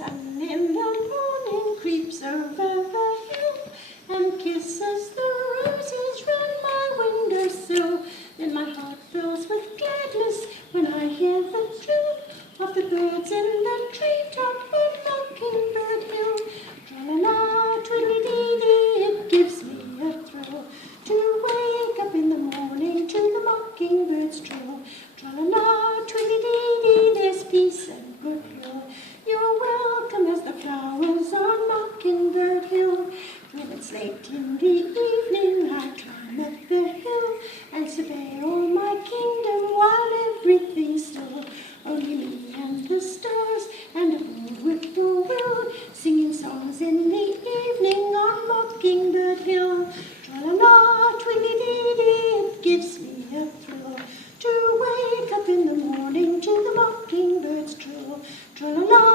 sun in the morning creeps over the hill and kisses the roses round my windowsill. Then my heart fills with gladness when I hear the trill of the birds in the treetop on Mockingbird Hill. Tra-la-la, twiddly-dee-dee, it gives me a thrill to wake up in the morning to the mockingbird's trill. Tra-la-la, twiddly-dee-dee, there's peace and goodwill. You're welcome as the flowers on Mockingbird Hill. When it's late in the evening, I climb up the hill and survey all my kingdom while everything's still. Only me and the stars and a whip-poor-will singing songs in the evening on Mockingbird Hill. Tra-la-la, twiddly-dee-dee, it gives me a thrill to wake up in the morning to the mockingbird's trill. Tra-la-la.